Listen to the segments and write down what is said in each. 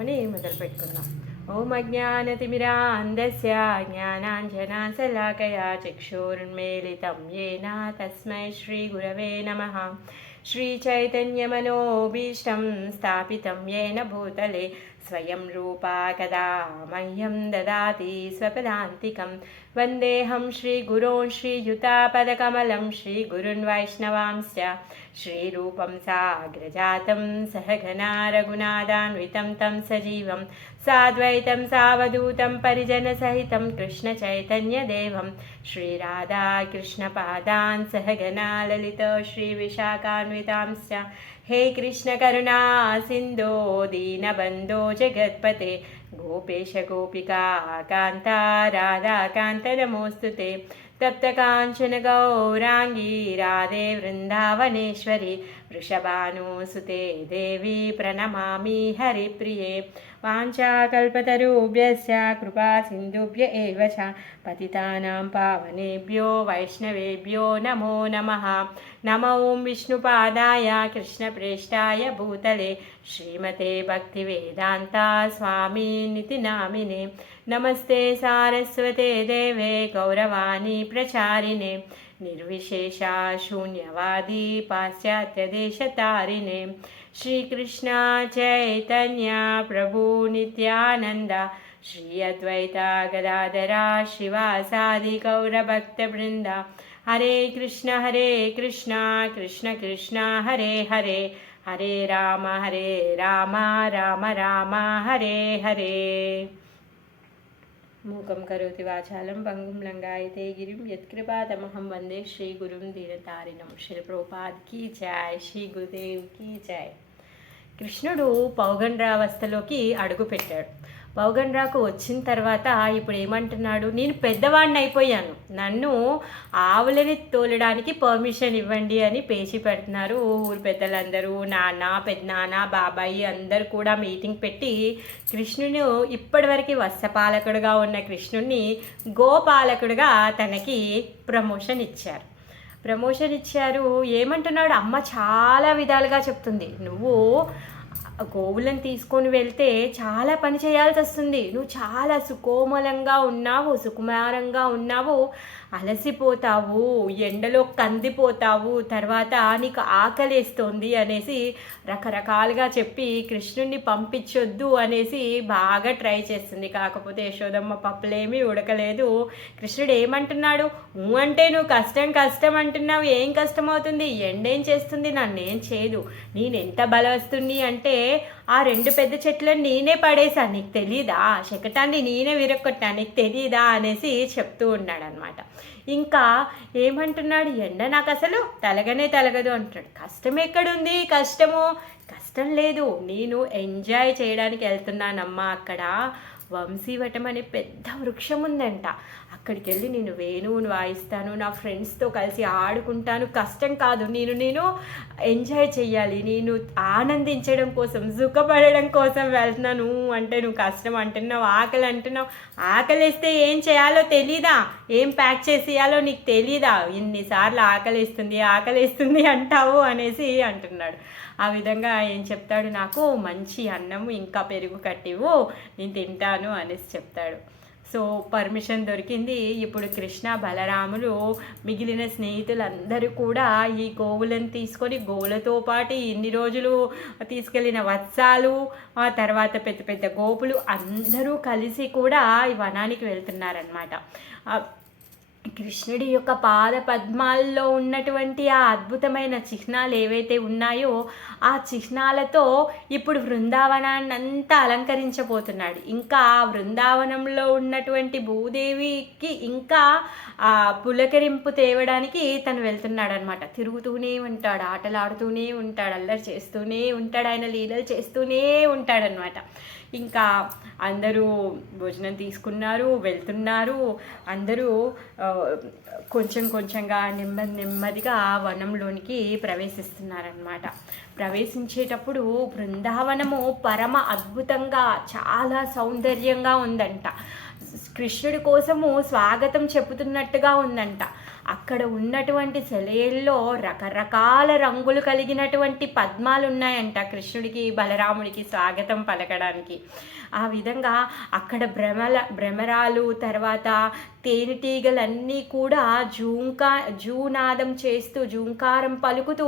అని మొదలు పెట్టుకుందాం. ఓం అజ్ఞానతిమిరాంధస్య జ్ఞానాంజనాశలాకయా చక్షురున్మీలితం యేన తస్మై శ్రీగురవే నమః. శ్రీచైతన్యమనోభీష్టం స్థాపితం యేన భూతలే స్వయం రూపా కదా మह्यं దదాతి స్వపదాంతికం. వందేహం శ్రీగురోన్ శ్రీయుతాపదకమలం శ్రీగురున్ వైష్ణవాంశ్చ శ్రీరూపం సాగ్రజాతం సహగణా రఘునాథాన్వితం తం సజీవం సాద్వైతం సావధూతం పరిజనసహితం కృష్ణచైతన్యదేవం శ్రీరాధాకృష్ణపాదాన్ సహగణా లలిత శ్రీవిశాఖాన్వితాంశ్చ. हे कृष्ण करुणा सिंधो दीनबंधो जगत्पते गोपेश गोपिका कांता राधा कांत नमोस्तुते. तप्त कांचन गौरांगी राधे वृंदावनेश्वरी वृषभानुसुते देवी प्रणमामि हरिप्रिये. वाञ्छाकल्पतरुभ्यश्च कृपा सिन्धुभ्य एव च पतितानां पावनेभ्यो वैष्णवेभ्यो नमो नमः. नमो ॐ विष्णुपादाय कृष्णप्रेष्ठाय भूतले श्रीमते भक्तिवेदान्ता स्वामिनिति नामिने. नमस्ते सारस्वते देवे गौरवाणी प्रचारिणे निर्विशेषा शून्यवादी पाश्चात्यदेशतारिणे. श्रीकृष्ण चैतन्य प्रभु नित्यानंद श्री अद्वैता गदाधरा श्रीवासादि गौरभक्तवृंद. हरे कृष्ण कृष्ण कृष्ण हरे हरे हरे राम राम राम हरे हरे. मूकं करोति वाचालं पंगुं लंघयते गिरिं यत्कृपातमहं वंदे श्रीगुरुं दीनतारिणं. श्री प्रभुपाद की जय, श्री गुरुदेव की जय. కృష్ణుడు పౌగండ్రావస్థలోకి అడుగుపెట్టాడు. పౌగండ్రాకు వచ్చిన తర్వాత ఇప్పుడు ఏమంటున్నాడు, నేను పెద్దవాడిని అయిపోయాను, నన్ను ఆవులని తోలడానికి పర్మిషన్ ఇవ్వండి అని పేచి పెడుతున్నారు ఊరు పెద్దలందరూ. నాన్న, పెద్దనాన్న, బాబాయి అందరూ కూడా మీటింగ్ పెట్టి కృష్ణుని ఇప్పటివరకు వత్సపాలకుడుగా ఉన్న కృష్ణుడిని గోపాలకుడుగా తనకి ప్రమోషన్ ఇచ్చారు. ఏమంటున్నాడు, అమ్మ చాలా విధాలుగా చెప్తుంది, నువ్వు గోవులను తీసుకొని వెళ్తే చాలా పని చేయాల్సి వస్తుంది, నువ్వు చాలా సుకోమలంగా ఉన్నావు, సుకుమారంగా ఉన్నావు, అలసిపోతావు, ఎండలో కందిపోతావు, తర్వాత నీకు ఆకలేస్తోంది అనేసి రకరకాలుగా చెప్పి కృష్ణుడిని పంపించొద్దు అనేసి బాగా ట్రై చేస్తుంది. కాకపోతే యశోదమ్మ పప్పులేమీ ఉడకలేదు. కృష్ణుడు ఏమంటున్నాడు, అంటే నువ్వు కష్టం అంటున్నావు, ఏం కష్టం అవుతుంది, ఎండేం చేస్తుంది, నన్నేం చేయదు, నేను ఎంత బలవస్తుంది అంటే ఆ రెండు పెద్ద చెట్లను నేనే పడేశాను, నీకు తెలీదా, శకటాన్ని నేనే విరక్కొట్టా, నీకు తెలీదా అనేసి చెప్తూ ఉన్నాడు అనమాట. ఇంకా ఏమంటున్నాడు, ఎండ నాకు అసలు తలగదు అంటున్నాడు. కష్టం ఎక్కడుంది, కష్టం లేదు, నేను ఎంజాయ్ చేయడానికి వెళ్తున్నానమ్మా. అక్కడ వంశీవటం అనే పెద్ద వృక్షం ఉందంట, అక్కడికి వెళ్ళి నేను వేణువును వాయిస్తాను, నా ఫ్రెండ్స్తో కలిసి ఆడుకుంటాను, కష్టం కాదు, నేను ఎంజాయ్ చెయ్యాలి, నేను ఆనందించడం కోసం, సుఖపడడం కోసం వెళ్తున్నాను అంటే నువ్వు కష్టం అంటున్నావు, ఆకలి అంటున్నావు, ఆకలిస్తే ఏం చేయాలో తెలీదా, ఏం ప్యాక్ చేసేయాలో నీకు తెలీదా, ఇన్నిసార్లు ఆకలిస్తుంది అంటావు అనేసి అంటున్నాడు. ఆ విధంగా ఏం చెప్తాడు, నాకు మంచి అన్నము ఇంకా పెరుగు కట్టివు, నేను తింటాను అనేసి చెప్తాడు. సో పర్మిషన్ దొరికింది. ఇప్పుడు కృష్ణ, బలరాములు, మిగిలిన స్నేహితులందరూ కూడా ఈ గోవులను తీసుకొని, గోవులతో పాటు ఇన్ని రోజులు తీసుకెళ్ళిన వత్సాలు, ఆ తర్వాత పెద్ద పెద్ద గోపులు అందరూ కలిసి కూడా ఈ వనానికి వెళ్తున్నారనమాట. కృష్ణుడి యొక్క పాద పద్మాల్లో ఉన్నటువంటి ఆ అద్భుతమైన చిహ్నాలు ఏవైతే ఉన్నాయో ఆ చిహ్నాలతో ఇప్పుడు బృందావనాన్ని అంతా అలంకరించబోతున్నాడు. ఇంకా ఆ బృందావనంలో ఉన్నటువంటి భూదేవికి ఇంకా ఆ పులకరింపు తేవడానికి తను వెళ్తున్నాడు అనమాట. తిరుగుతూనే ఉంటాడు, ఆటలాడుతూనే ఉంటాడు, అల్లరి చేస్తూనే ఉంటాడు, ఆయన లీలలు చేస్తూనే ఉంటాడనమాట. ఇంకా అందరూ భోజనం తీసుకున్నారు, వెళ్తున్నారు. అందరూ కొంచెంగా నెమ్మదిగా వనంలోనికి ప్రవేశిస్తున్నారనమాట. ప్రవేశించేటప్పుడు బృందావనము పరమ అద్భుతంగా చాలా సౌందర్యంగా ఉందంట. కృష్ణుడి కోసము స్వాగతం చెబుతున్నట్టుగా ఉందంట. అక్కడ ఉన్నటువంటి సెలయేల్లో రకరకాల రంగులు కలిగినటువంటి పద్మాలు ఉన్నాయంట కృష్ణుడికి బలరాముడికి స్వాగతం పలకడానికి. ఆ విధంగా అక్కడ భ్రమరాలు, తర్వాత తేనెటీగలన్నీ కూడా జూనాదం చేస్తూ జూంకారం పలుకుతూ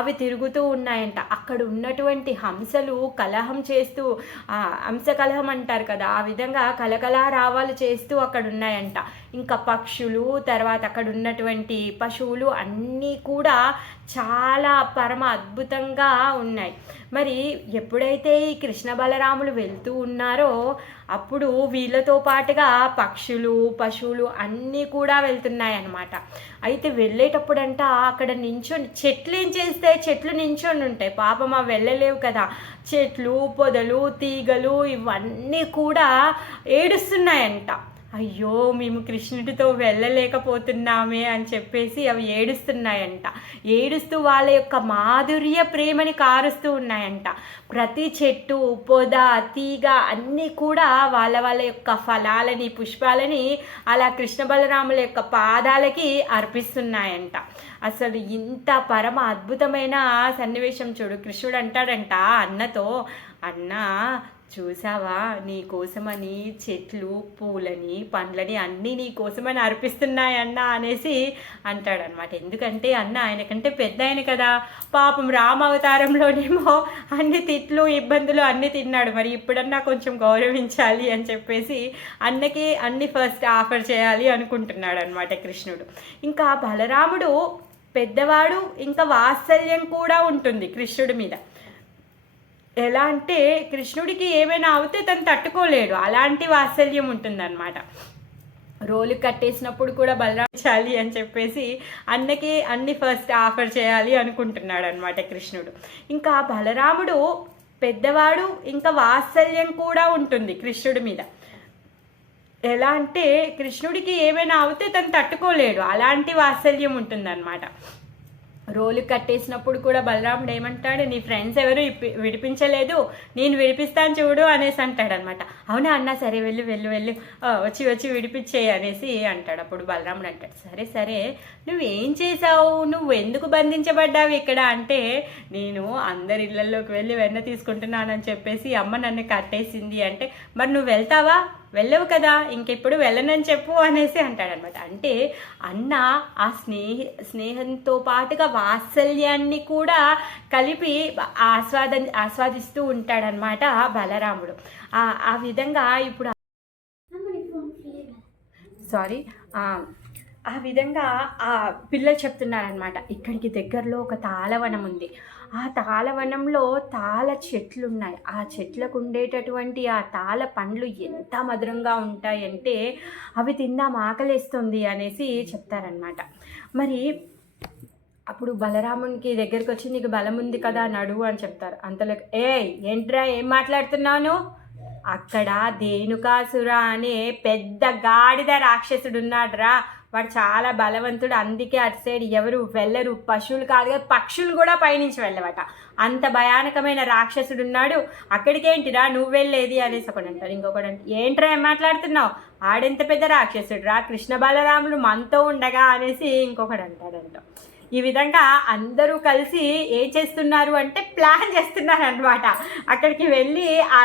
అవి తిరుగుతూ ఉన్నాయంట. అక్కడ ఉన్నటువంటి హంసలు కలహం చేస్తూ, హంస కలహం అంటారు కదా, ఆ విధంగా కలకలారావాలు చేస్తూ అక్కడ ఉన్నాయంట. ఇంకా పక్షులు, తర్వాత అక్కడ ఉన్నటువంటి పశువులు అన్నీ కూడా చాలా పరమ అద్భుతంగా ఉన్నాయి. మరి ఎప్పుడైతే ఈ కృష్ణ బలరాములు వెళ్తూ ఉన్నారో అప్పుడు వీళ్ళతో పాటుగా పక్షులు, పశువులు అన్నీ కూడా వెళ్తున్నాయి అన్నమాట. అయితే వెళ్ళేటప్పుడంట అక్కడ నించొని చెట్లు ఏం చేస్తాయి, చెట్లు నించొని ఉంటాయి, పాపం అవి వెళ్ళలేవు కదా. చెట్లు, పొదలు, తీగలు ఇవన్నీ కూడా ఏడుస్తున్నాయంట. అయ్యో మేము కృష్ణుడితో వెళ్ళలేకపోతున్నామే అని చెప్పేసి అవి ఏడుస్తున్నాయంట. ఏడుస్తూ వాళ్ళ యొక్క మాధుర్య ప్రేమని కారుస్తూ ఉన్నాయంట. ప్రతి చెట్టు, పొద, తీగ అన్నీ కూడా వాళ్ళ వాళ్ళ యొక్క ఫలాలని, పుష్పాలని అలా కృష్ణ బలరాముల యొక్క పాదాలకి అర్పిస్తున్నాయంట. అసలు ఇంత పరమ అద్భుతమైన సన్నివేశం చూడు. కృష్ణుడు అంటాడంట అన్నతో, అన్న చూసావా, నీ కోసమని చెట్లు, పూలని, పండ్లని అన్నీ నీ కోసమని అర్పిస్తున్నాయన్న అనేసి అంటాడనమాట. ఎందుకంటే అన్న ఆయనకంటే పెద్ద ఆయన కదా, పాపం రామ అవతారంలోనేమో అన్ని తిట్లు, ఇబ్బందులు అన్నీ తిన్నాడు. మరి ఇప్పుడన్నా కొంచెం గౌరవించాలి అని చెప్పేసి అన్నకి అన్ని ఫస్ట్ ఆఫర్ చేయాలి అనుకుంటున్నాడు అనమాట కృష్ణుడు. ఇంకా బలరాముడు పెద్దవాడు, ఇంకా వాత్సల్యం కూడా ఉంటుంది కృష్ణుడి మీద. ఎలా అంటే కృష్ణుడికి ఏమైనా అవుతే తను తట్టుకోలేడు, అలాంటి వాత్సల్యం ఉంటుందన్నమాట. రోలు కట్టేసినప్పుడు కూడా బలరామించాలి అని చెప్పేసి అన్నకి అన్ని ఫస్ట్ ఆఫర్ చేయాలి అనుకుంటున్నాడు అనమాట కృష్ణుడు. ఇంకా బలరాముడు పెద్దవాడు, ఇంకా వాత్సల్యం కూడా ఉంటుంది కృష్ణుడి మీద. ఎలా అంటే కృష్ణుడికి ఏమైనా అవుతే తను తట్టుకోలేడు, అలాంటి వాత్సల్యం ఉంటుందన్నమాట. రోలు కట్టేసినప్పుడు కూడా బలరాముడు ఏమంటాడు, నీ ఫ్రెండ్స్ ఎవరు విడిపించలేదు, నేను విడిపిస్తాను చూడు అనేసి అంటాడు అనమాట. అవునా అన్న, సరే వెళ్ళు వెళ్ళు వెళ్ళు వచ్చి విడిపించేయి అనేసి అంటాడు. అప్పుడు బలరాముడు అంటాడు, సరే సరే నువ్వేం చేసావు, నువ్వు ఎందుకు బంధించబడ్డావు ఇక్కడ అంటే, నేను అందరి ఇళ్లలోకి వెళ్ళి వెన్న తీసుకుంటున్నానని చెప్పేసి అమ్మ నన్ను కట్టేసింది అంటే, మరి నువ్వు వెళ్తావా, వెళ్ళవు కదా, ఇంకెప్పుడు వెళ్ళనని చెప్పు అనేసి అంటాడనమాట. అంటే అన్న ఆ స్నేహంతో పాటుగా వాత్సల్యాన్ని కూడా కలిపి ఆస్వాదిస్తూ ఉంటాడనమాట బలరాముడు. ఆ విధంగా ఇప్పుడు ఆ విధంగా ఆ పిల్లలు చెప్తున్నారనమాట. ఇక్కడికి దగ్గరలో ఒక తాళవనం ఉంది. ఆ తాళవనంలో తాళ చెట్లు ఉన్నాయి. ఆ చెట్లకు ఉండేటటువంటి ఆ తాళ పండ్లు ఎంత మధురంగా ఉంటాయంటే అవి తిందాం ఆకలేస్తుంది అనేసి చెప్తారనమాట. మరి అప్పుడు బలరామునికి దగ్గరికి వచ్చి, నీకు బలం ఉంది కదా నడువు అని చెప్తారు. అంతలో ఏంట్రా ఏం మాట్లాడుతున్నాను, అక్కడ ధేనుకాసుర అనే పెద్ద గాడిద రాక్షసుడు ఉన్నాడురా, వాడు చాలా బలవంతుడు, అందుకే అటు సైడ్ ఎవరు వెళ్ళరు, పశువులు కాదు కదా పక్షులు కూడా పైనుంచి వెళ్ళవట, అంత భయానకమైన రాక్షసుడు ఉన్నాడు, అక్కడికేంటిరా నువ్వు వెళ్ళేది అనేసి ఒకటి అంటారు. ఇంకొకటి అంటే, ఏంట్రా ఏం మాట్లాడుతున్నావు, ఆడెంత పెద్ద రాక్షసుడు రా, కృష్ణ బలరాములు మనతో ఉండగా అనేసి ఇంకొకటి అంటాడంట. ఈ విధంగా అందరూ కలిసి ఏం చేస్తున్నారు అంటే ప్లాన్ చేస్తున్నారు అనమాట, అక్కడికి వెళ్ళి ఆ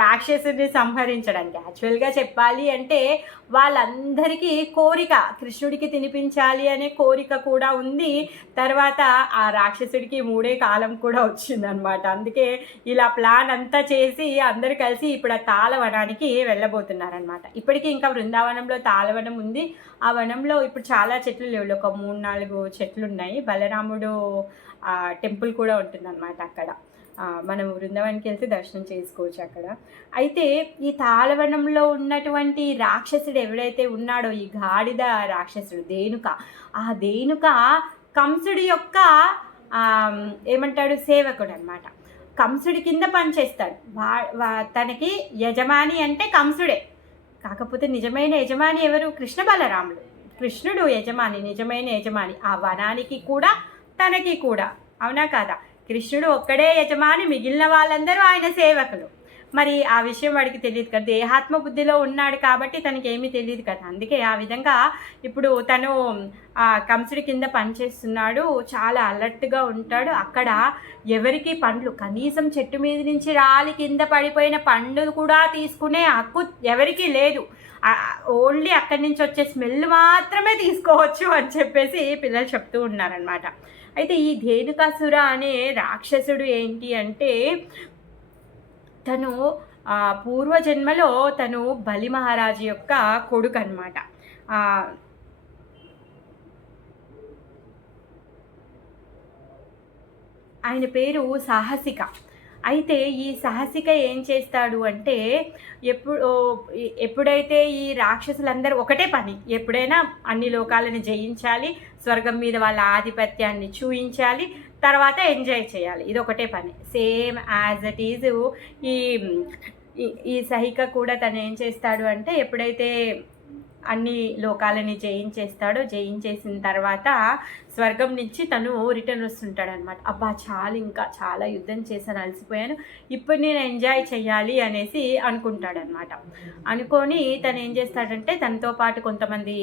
రాక్షసుని సంహరించడానికి. యాక్చువల్గా చెప్పాలి అంటే వాళ్ళందరికీ కోరిక, కృష్ణుడికి తినిపించాలి అనే కోరిక కూడా ఉంది. తర్వాత ఆ రాక్షసుడికి 3 కాలం కూడా వచ్చిందనమాట. అందుకే ఇలా ప్లాన్ అంతా చేసి అందరూ కలిసి ఇప్పుడు ఆ తాళవనానికి వెళ్ళబోతున్నారనమాట. ఇప్పటికీ ఇంకా బృందావనంలో తాళవనం ఉంది. ఆ వనంలో ఇప్పుడు చాలా చెట్లు లేవు, ఒక 3-4 చెట్లు ఉన్నాయి. బలరాముడు టెంపుల్ కూడా ఉంటుందన్నమాట అక్కడ. మనం బృందావనానికి వెళ్తే దర్శనం చేసుకోవచ్చు అక్కడ. అయితే ఈ తాళవనంలో ఉన్నటువంటి రాక్షసుడు ఎవడైతే ఉన్నాడో, ఈ గాడిద రాక్షసుడు ధేనుక, ఆ ధేనుక కంసుడి యొక్క ఏమంటాడు సేవకుడు అనమాట. కంసుడి కింద పనిచేస్తాడు. తనకి యజమాని అంటే కంసుడే, కాకపోతే నిజమైన యజమాని ఎవరు, కృష్ణ బలరాములు. కృష్ణుడు యజమాని, నిజమైన యజమాని ఆ వనానికి కూడా తనకి కూడా, అవునా కాదా. కృష్ణుడు ఒక్కడే యజమాని, మిగిలిన వాళ్ళందరూ ఆయన సేవకులు. మరి ఆ విషయం వాడికి తెలియదు కదా, దేహాత్మ బుద్ధిలో ఉన్నాడు కాబట్టి తనకి ఏమీ తెలియదు కదా. అందుకే ఆ విధంగా ఇప్పుడు తను కంసుడి కింద పనిచేస్తున్నాడు, చాలా అలర్ట్గా ఉంటాడు. అక్కడ ఎవరికి పండ్లు, కనీసం చెట్టు మీద నుంచి రాలి కింద పడిపోయిన పండ్లు కూడా తీసుకునే హక్కు ఎవరికీ లేదు. ఓన్లీ అక్కడి నుంచి వచ్చే స్మెల్ మాత్రమే తీసుకోవచ్చు అని చెప్పేసి పిల్లలు చెప్తూ ఉన్నారనమాట. అయితే ఈ ధేనుకాసుర అనే రాక్షసుడు ఏంటి అంటే, తను పూర్వజన్మలో తను బలి మహారాజు యొక్క కొడుకు అనమాట. ఆయన పేరు సాహసిక. అయితే ఈ సాహసిక ఏం చేస్తాడు అంటే, ఎప్పుడైతే ఈ రాక్షసులందరూ ఒకటే పని, ఎప్పుడైనా అన్ని లోకాలను జయించాలి, స్వర్గం మీద వాళ్ళ ఆధిపత్యాన్ని చూయించాలి, తర్వాత ఎంజాయ్ చేయాలి, ఇది ఒకటే పని. సేమ్ యాజ్ ఇట్ ఈజ్ ఈ సహిక కూడా తను ఏం చేస్తాడు అంటే, ఎప్పుడైతే అన్ని లోకాలని జయించేసిన తర్వాత స్వర్గం నుంచి తను రిటర్న్ వస్తుంటాడనమాట. అబ్బా ఇంకా చాలా యుద్ధం చేశాను, అలసిపోయాను, ఇప్పుడు నేను ఎంజాయ్ చేయాలి అనేసి అనుకుంటాడనమాట. అనుకొని తను ఏం చేస్తాడంటే, తనతో పాటు కొంతమంది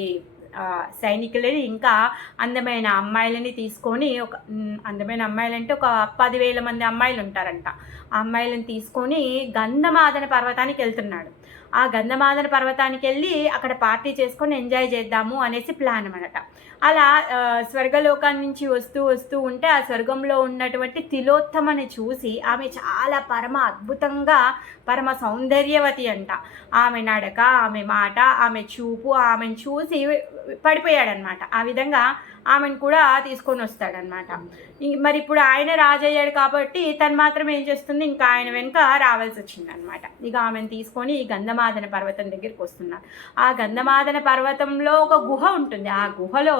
సైనికులని ఇంకా అందమైన అమ్మాయిలని తీసుకొని, అందమైన అమ్మాయిలంటే ఒక 10,000 మంది అమ్మాయిలు ఉంటారంట. ఆ అమ్మాయిలను తీసుకొని గంధమాదన పర్వతానికి వెళ్తున్నాడు. ఆ గంధమాదన పర్వతానికి వెళ్ళి అక్కడ పార్టీ చేసుకొని ఎంజాయ్ చేద్దాము అనేసి ప్లాన్ అనమాట. అలా స్వర్గలోకాన్ని నుంచి వస్తూ ఉంటే ఆ స్వర్గంలో ఉన్నటువంటి తిలోత్తమని చూసి, ఆమె చాలా పరమ అద్భుతంగా పరమ సౌందర్యవతి అంట. ఆమె నడక, ఆమె మాట, ఆమె చూపు, ఆమెను చూసి పడిపోయాడనమాట. ఆ విధంగా ఆమెను కూడా తీసుకొని వస్తాడనమాట. మరి ఇప్పుడు ఆయన రాజయ్యాడు కాబట్టి తను మాత్రం ఏం చేస్తుంది, ఇంకా ఆయన వెనుక రావాల్సి వచ్చిందనమాట. ఇక ఆమెను తీసుకొని ఈ గంధమాదన పర్వతం దగ్గరికి వస్తున్నారు. ఆ గంధమాదన పర్వతంలో ఒక గుహ ఉంటుంది. ఆ గుహలో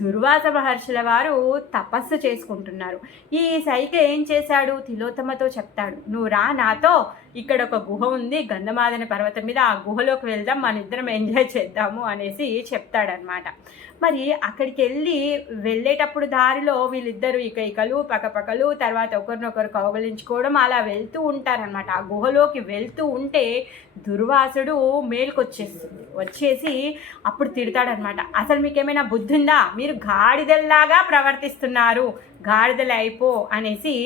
దుర్వాస మహర్షుల వారు తపస్సు చేసుకుంటున్నారు. ఈ సైక ఏం చేశాడు, తిలోత్తమతో చెప్తాడు, నువ్వు రా నాతో, ఇక్కడ ఒక గుహ ఉంది గంధమాదన పర్వతం మీద, ఆ గుహలోకి వెళ్దాం, మన ఇద్దరం ఎంజాయ్ చేద్దాము అనేసి చెప్తాడనమాట. మరి అక్కడికి వెళ్ళేటప్పుడు దారిలో వీళ్ళిద్దరూ ఇకలు పక్కపక్కలు, తర్వాత ఒకరినొకరు కౌగలించుకోవడం అలా వెళ్తూ ఉంటారనమాట. ఆ గుహలోకి వెళ్తూ ఉంటే దుర్వాసుడు వచ్చేసి అప్పుడు తిడతాడనమాట, అసలు మీకేమైనా బుద్ధి ఉందా, మీరు గాడిదల్లాగా ప్రవర్తిస్తున్నారు, గాడిదలు అయిపో అనేసి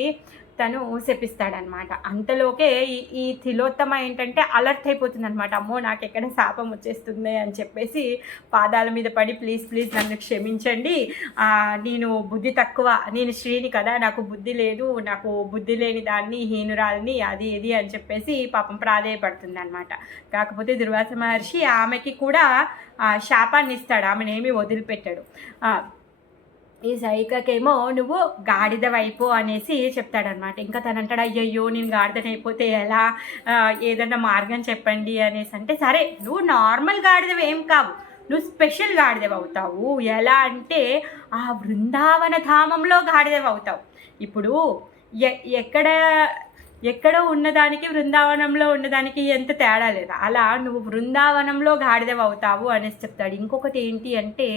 తను శపిస్తాడనమాట. అంతలోకే ఈ తిలోత్తమ ఏంటంటే అలర్ట్ అయిపోతుంది అనమాట. అమ్మో నాకు ఎక్కడ శాపం వచ్చేస్తుంది అని చెప్పేసి పాదాల మీద పడి, ప్లీజ్ నన్ను క్షమించండి, నేను బుద్ధి తక్కువ, నేను స్త్రీని కదా, నాకు బుద్ధి లేదు, నాకు బుద్ధి లేని దాన్ని, హీనురాల్ని, అది ఇది అని చెప్పేసి పాపం ప్రాధేయపడుతుంది అనమాట. కాకపోతే దుర్వాస మహర్షి ఆమెకి కూడా శాపాన్ని ఇస్తాడు, ఆమెనేమి వదిలిపెట్టాడు. ఈ సైకకేమో నువ్వు గాడిదవైపో అనేసి చెప్తాడనమాట. ఇంకా తనంటాడు, అయ్యయ్యో నేను గాడిదనైపోతే ఎలా, ఏదన్నా మార్గం చెప్పండి అనేసి అంటే, సరే నువ్వు నార్మల్ గాడిదవి ఏం కావు, నువ్వు స్పెషల్ గాడిదవి అవుతావు. ఎలా అంటే ఆ బృందావన ధామంలో గాడిదవి అవుతావు. ఇప్పుడు ఎక్కడో ఉన్నదానికి బృందావనంలో ఉన్నదానికి ఎంత తేడా లేదా, అలా నువ్వు బృందావనంలో గాడిదవి అవుతావు అనేసి చెప్తాడు. ఇంకొకటి ఏంటి అంటే,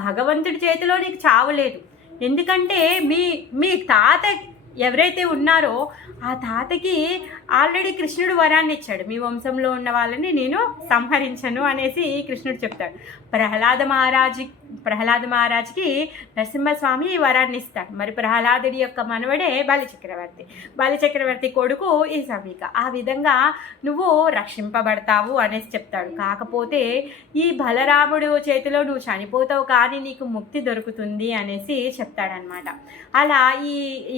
భగవంతుడి చేతిలో నీకు చావు లేదు. ఎందుకంటే మీ తాత ఎవరైతే ఉన్నారో ఆ తాతకి ఆల్రెడీ కృష్ణుడు వరాన్ని ఇచ్చాడు, మీ వంశంలో ఉన్న వాళ్ళని నేను సంహరించను అనేసి కృష్ణుడు చెప్తాడు. ప్రహ్లాద మహారాజ్కి నరసింహస్వామి వరాన్ని ఇస్తాడు. మరి ప్రహ్లాదుడి యొక్క మనవడే బలిచక్రవర్తి కొడుకు ఈ సమీక. ఆ విధంగా నువ్వు రక్షింపబడతావు అనేసి చెప్తాడు. కాకపోతే ఈ బలరాముడు చేతిలో నువ్వు చనిపోతావు, కానీ నీకు ముక్తి దొరుకుతుంది అనేసి చెప్తాడనమాట. అలా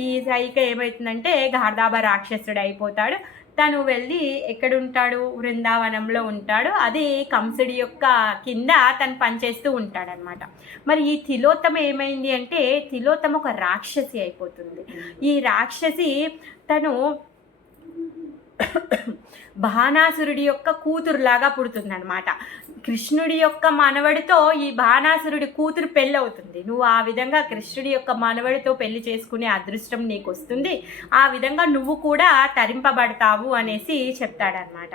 ఈ సైక ఏమవుతుందంటే గార్ధాబ రాక్షసుడు అయిపోతాడు. తను వెళ్ళి ఎక్కడుంటాడు, బృందావనంలో ఉంటాడు. అది కంసుడి యొక్క కింద తను పనిచేస్తూ ఉంటాడనమాట. మరి ఈ తిలోత్తమ ఏమైంది అంటే, తిలోత్తమ ఒక రాక్షసి అయిపోతుంది. ఈ రాక్షసి తను బాణాసురుడి యొక్క కూతురులాగా పుడుతుందనమాట. కృష్ణుడి యొక్క మనవడితో ఈ బాణాసురుడి కూతురు పెళ్ళి అవుతుంది. నువ్వు ఆ విధంగా కృష్ణుడి యొక్క మనవడితో పెళ్లి చేసుకునే అదృష్టం నీకు వస్తుంది, ఆ విధంగా నువ్వు కూడా తరింపబడతావు అనేసి చెప్తాడనమాట.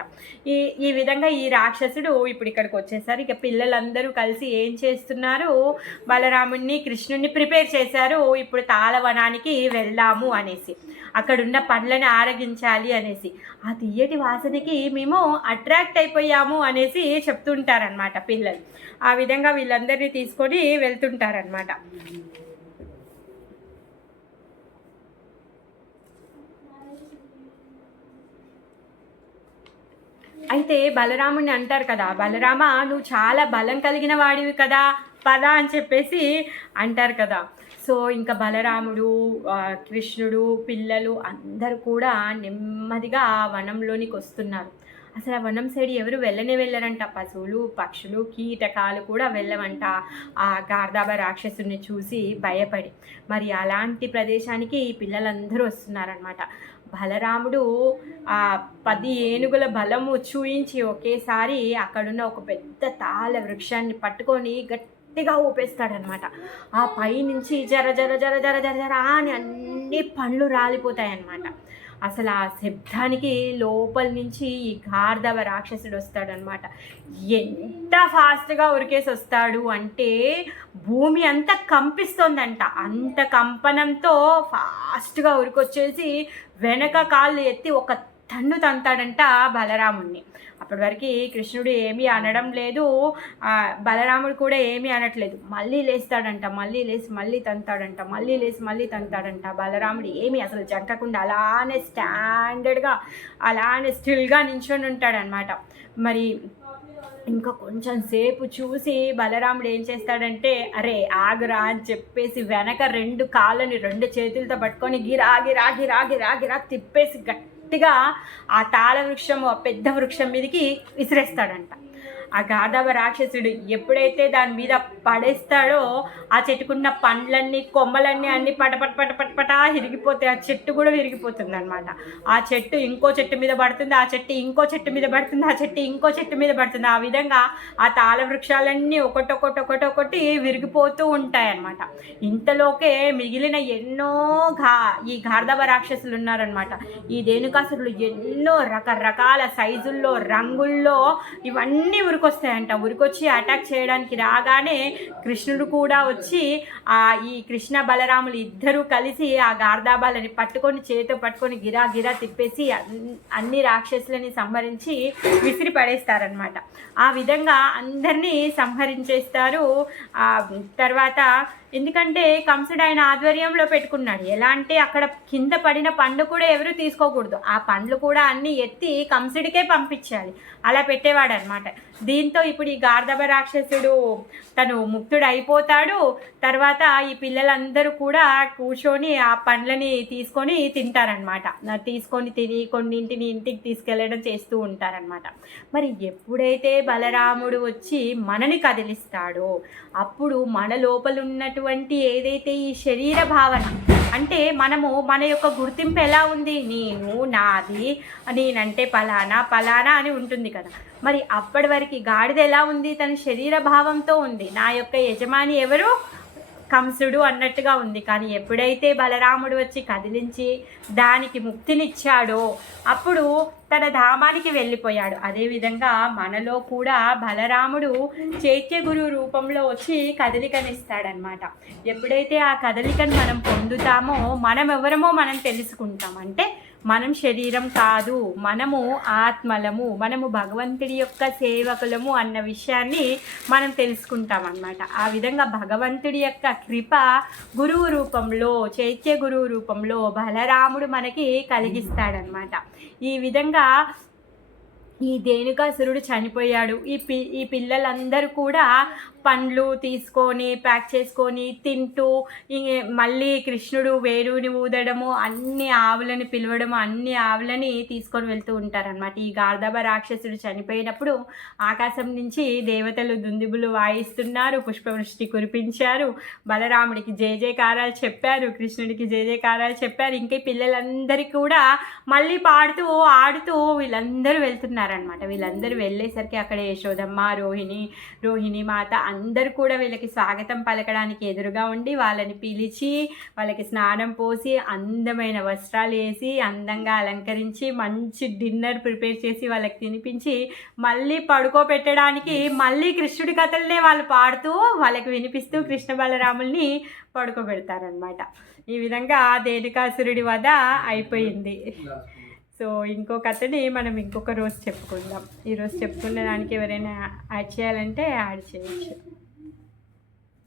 ఈ విధంగా ఈ రాక్షసుడు ఇప్పుడు ఇక్కడికి వచ్చేసారు. ఇక పిల్లలందరూ కలిసి ఏం చేస్తున్నారు, బలరాముడిని కృష్ణుడిని ప్రిపేర్ చేశారు, ఇప్పుడు తాళవనానికి వెళ్దాము అనేసి. అక్కడున్న పండ్లను ఆరగించాలి అనేసి. ఆ తియ్యటి వాసనకి మేము అట్రాక్ట్ అయిపోయాము అనేసి చెప్తుంటారనమాట పిల్లలు. ఆ విధంగా వీళ్ళందరినీ తీసుకొని వెళ్తుంటారనమాట. అయితే బలరాముడిని అంటారు కదా, బలరామ నువ్వు చాలా బలం కలిగిన వాడివి కదా, పద అని చెప్పేసి అంటారు కదా. సో ఇంకా బలరాముడు, కృష్ణుడు, పిల్లలు అందరూ కూడా నెమ్మదిగా వనంలోనికి వస్తున్నారు. అసలు ఆ వనం సైడ్ ఎవరు వెళ్ళరంట. పశువులు, పక్షులు, కీటకాలు కూడా వెళ్ళవంట ఆ గార్ధాబ రాక్షసుని చూసి భయపడి. మరి అలాంటి ప్రదేశానికి పిల్లలందరూ వస్తున్నారనమాట. బలరాముడు ఆ 10 ఏనుగుల బలము చూయించి ఒకేసారి అక్కడున్న ఒక పెద్ద తాళ వృక్షాన్ని పట్టుకొని గట్టిగా ఊపేస్తాడనమాట. ఆ పై నుంచి జర జర జర జర జర జర అని అన్ని పండ్లు రాలిపోతాయన్నమాట. అసలు ఆ శబ్దానికి లోపల నుంచి ఈ గార్ధవ రాక్షసుడు వస్తాడనమాట. ఎంత ఫాస్ట్గా ఉరికేసి వస్తాడు అంటే భూమి అంతా కంపిస్తోందంట. అంత కంపనంతో ఫాస్ట్గా ఉరికొచ్చేసి వెనక కాళ్ళు ఎత్తి ఒక తన్ను తంతాడంట బలరాముడిని. అప్పటి వరకు కృష్ణుడు ఏమీ అనడం లేదు, బలరాముడు కూడా ఏమీ అనట్లేదు. మళ్ళీ లేస్తాడంట, మళ్ళీ లేచి మళ్ళీ తంతాడంట, మళ్ళీ లేచి మళ్ళీ తంతాడంట. బలరాముడు ఏమీ అసలు జంకకుండా అలానే స్టాండర్డ్గా అలానే స్టిల్గా నించొని ఉంటాడనమాట. మరి ఇంకా కొంచెం సేపు చూసి బలరాముడు ఏం చేస్తాడంటే, అరే ఆగురా అని చెప్పేసి వెనక 2 కాళ్ళని 2 చేతులతో పట్టుకొని గిరా గిరా గిరా గిరా గిరా తిప్పేసి గట్టిగా ఆ తాళ వృక్షం, ఆ పెద్ద వృక్షం మీదకి విసిరేస్తాడంట. ఆ గార్ధవ రాక్షసుడు ఎప్పుడైతే దాని మీద పడేస్తాడో ఆ చెట్టుకున్న పండ్లన్నీ, కొమ్మలన్నీ అన్నీ పటపటా విరిగిపోతాయి. ఆ చెట్టు కూడా విరిగిపోతుంది అనమాట. ఆ చెట్టు ఇంకో చెట్టు మీద పడుతుంది, ఆ చెట్టు ఇంకో చెట్టు మీద పడుతుంది, ఆ చెట్టు ఇంకో చెట్టు మీద పడుతుంది. ఆ విధంగా ఆ తాళ వృక్షాలన్నీ ఒకటొకటి విరిగిపోతూ ఉంటాయి అన్నమాట. ఇంతలోకే మిగిలిన ఎన్నో ఈ గార్ధవ రాక్షసులు ఉన్నారనమాట. ఈ ధేనుకాసురులు ఎన్నో రకరకాల సైజుల్లో, రంగుల్లో ఇవన్నీ ఉరికొస్తాయంట. ఉరికొచ్చి అటాక్ చేయడానికి రాగానే కృష్ణుడు కూడా వచ్చి ఈ కృష్ణ బలరాములు ఇద్దరూ కలిసి ఆ గార్ధాబాలని పట్టుకొని చేతితో పట్టుకొని గిరా గిరా తిప్పేసి అన్ని రాక్షసులని సంహరించి విసిరి పడేస్తారనమాట. ఆ విధంగా అందరినీ సంహరించేస్తారు. తర్వాత ఎందుకంటే కంసుడు ఆయన ఆధ్వర్యంలో పెట్టుకున్నాడు. ఎలా అంటే అక్కడ కింద పడిన పండు కూడా ఎవరు తీసుకోకూడదు, ఆ పండ్లు కూడా అన్నీ ఎత్తి కంసుడికే పంపించాలి, అలా పెట్టేవాడు అనమాట. దీంతో ఇప్పుడు ఈ గార్ధబ రాక్షసుడు తను ముక్తుడు అయిపోతాడు. తర్వాత ఈ పిల్లలందరూ కూడా కూర్చొని ఆ పండ్లని తీసుకొని తింటారనమాట. తీసుకొని తిని కొన్నింటిని ఇంటికి తీసుకెళ్ళడం చేస్తూ ఉంటారనమాట. మరి ఎప్పుడైతే బలరాముడు వచ్చి మనని కదిలిస్తాడో అప్పుడు మన లోపల ఉన్నటువంటి ఏదైతే ఈ శరీర భావన అంటే మనము మన యొక్క గుర్తింపు ఎలా ఉంది, నేను, నాది, నేనంటే పలానా అని ఉంటుంది కదా. మరి అప్పటి వరకు గాడిద ఎలా ఉంది, తన శరీర భావంతో ఉంది. నా యొక్క యజమాని ఎవరు, కంసుడు అన్నట్టుగా ఉంది. కానీ ఎప్పుడైతే బలరాముడు వచ్చి కదిలించి దానికి ముక్తినిచ్చాడో అప్పుడు తన ధామానికి వెళ్ళిపోయాడు. అదేవిధంగా మనలో కూడా బలరాముడు చైత్య గురువు రూపంలో వచ్చి కదలికనిస్తాడనమాట. ఎప్పుడైతే ఆ కదలికను మనం పొందుతామో మనం ఎవరమో మనం తెలుసుకుంటాం. అంటే మనం శరీరం కాదు, మనము ఆత్మలము, మనము భగవంతుడి యొక్క సేవకులము అన్న విషయాన్ని మనం తెలుసుకుంటాం అన్నమాట. ఆ విధంగా భగవంతుడి యొక్క కృప గురువు రూపంలో, చైత్య గురువు రూపంలో బలరాముడు మనకి కలిగిస్తాడనమాట. ఈ విధంగా ఈ ధేనుకాసురుడు చనిపోయాడు. ఈ పిల్లలందరూ కూడా పండ్లు తీసుకొని ప్యాక్ చేసుకొని తింటూ మళ్ళీ కృష్ణుడు వేరుని ఊదడము, అన్ని ఆవులని పిలవడము, అన్ని ఆవులని తీసుకొని వెళ్తూ ఉంటారనమాట. ఈ గార్ధబ రాక్షసుడు చనిపోయినప్పుడు ఆకాశం నుంచి దేవతలు దుందుబులు వాయిస్తున్నారు, పుష్పవృష్టి కురిపించారు, బలరాముడికి జయకారాలు చెప్పారు, కృష్ణుడికి జయకారాలు చెప్పారు. ఇంకా పిల్లలందరికీ కూడా మళ్ళీ పాడుతూ ఆడుతూ వీళ్ళందరూ వెళ్తున్నారనమాట. వీళ్ళందరూ వెళ్ళేసరికి అక్కడ యశోదమ్మ, రోహిణి మాత అందరూ కూడా వీళ్ళకి స్వాగతం పలకడానికి ఎదురుగా ఉండి వాళ్ళని పిలిచి వాళ్ళకి స్నానం పోసి అందమైన వస్త్రాలు వేసి అందంగా అలంకరించి మంచి డిన్నర్ ప్రిపేర్ చేసి వాళ్ళకి తినిపించి మళ్ళీ పడుకోబెట్టడానికి మళ్ళీ కృష్ణుడి కథలనే వాళ్ళు పాడుతూ వాళ్ళకి వినిపిస్తూ కృష్ణ బలరాముల్ని పడుకోబెడతారనమాట. ఈ విధంగా ధేనుకాసురుడి వధ అయిపోయింది. సో ఇంకో కథని మనం ఇంకొక రోజు చెప్పుకుందాం. ఈరోజు చెప్పుకున్న దానికి ఎవరైనా యాడ్ చేయాలంటే యాడ్ చేయొచ్చు.